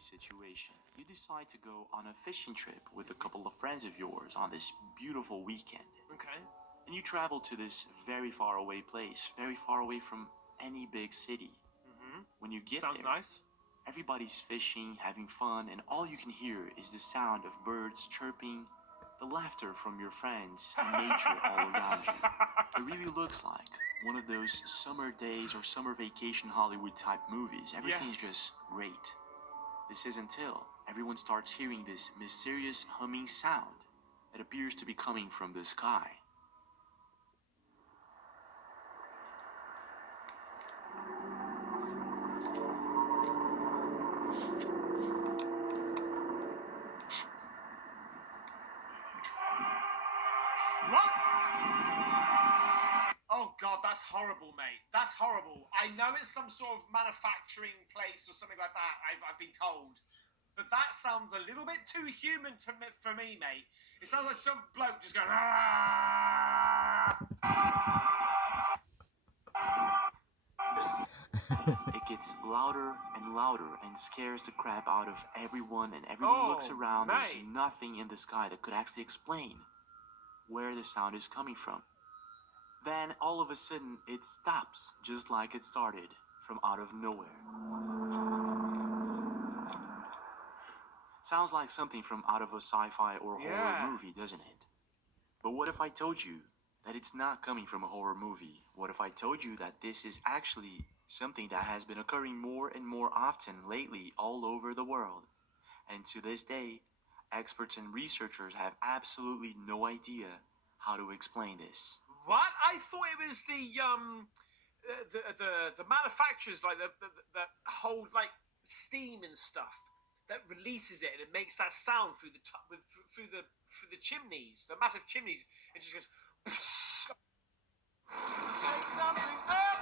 situation. You decide to go on a fishing trip with a couple of friends of yours on this beautiful weekend. Okay. And you travel to this very far away place, very far away from any big city. Mm-hmm. When you get Sounds there, nice. everybody's fishing, having fun, and all you can hear is the sound of birds chirping, the laughter from your friends, and nature all around you. It really looks like one of those summer days or summer vacation Hollywood type movies. Everything is just great. This is until everyone starts hearing this mysterious humming sound that appears to be coming from the sky. What? Oh God, that's horrible, mate. That's horrible. I know it's some sort of manufacturing place or something like that. I've been told, but that sounds a little bit too human for me, mate. It sounds like some bloke just going. It gets louder and louder and scares the crap out of everyone, and everyone looks around. There's nothing in the sky that could actually explain where the sound is coming from. Then all of a sudden it stops, just like it started, from out of nowhere. Sounds like something from out of a sci-fi or horror movie, doesn't it? But what if I told you that it's not coming from a horror movie? What if I told you that this is actually something that has been occurring more and more often lately all over the world? And to this day, experts and researchers have absolutely no idea how to explain this. What? I thought it was the manufacturers, like that hold like steam and stuff that releases it, and it makes that sound through the chimneys, the massive chimneys. It just goes.